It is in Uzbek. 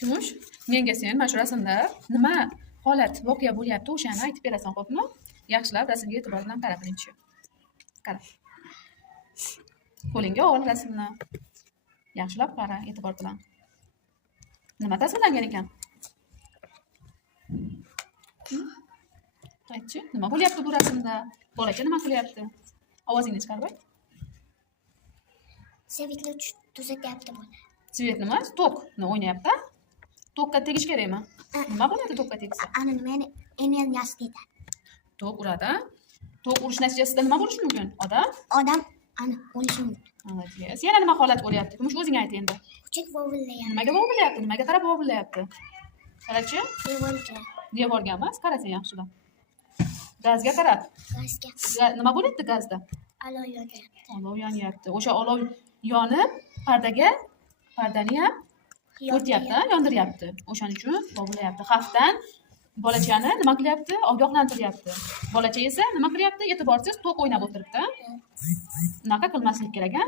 Kumush, menga sen mana shu rasmda nima holat, voqea bo'lyapti, o'shani aytib berasan, xo'pmi? Yaxshilab rasmga e'tibor bilan qara birinchi. Qara. Qo'lingga ol rasmni. Yaxshilab qara e'tibor bilan. Nima tasvirlangan ekan? Aytchi, nima bo'lyapti bu rasmda? Bolaka nima qilyapti? Ovozingni chiqarib ayt. Svetni tuzatyapti bola. Svet nima? Tokni o'ynayapti. Tokka tegish kerakmi? Nima bo'ladi tokka tegsa? Ana nima energiyasi deydi. Tok uradi. Tok urish natijasida nima bo'lishi mumkin? Odam ana o'lishi mumkin. Молодец. Yana nima holat bo'lyapti? Kumush o'zing ayt endi. Kuchuk vovillayapti. Nimaga vovillayapti? Nimaga qarab vovillayapti? Qarachi? Devorga. Devorga emas, qarasang yaxshilab. Gazga qarab. Gazga. Nima bo'lyapti gazda? Olov yonyapti. Olov yonyapti. O'sha olov yonib, pardani ham o'tyapti, yondiryapti. O'shaning uchun vovillayapti. Xavfdan bolachani nima qilyapti? Ogohlantiryapti. Bolacha esa nima qilyapti? E'tiborsiz tok o'ynab o'tiribdi. Unaqa qilmaslik kerak, a?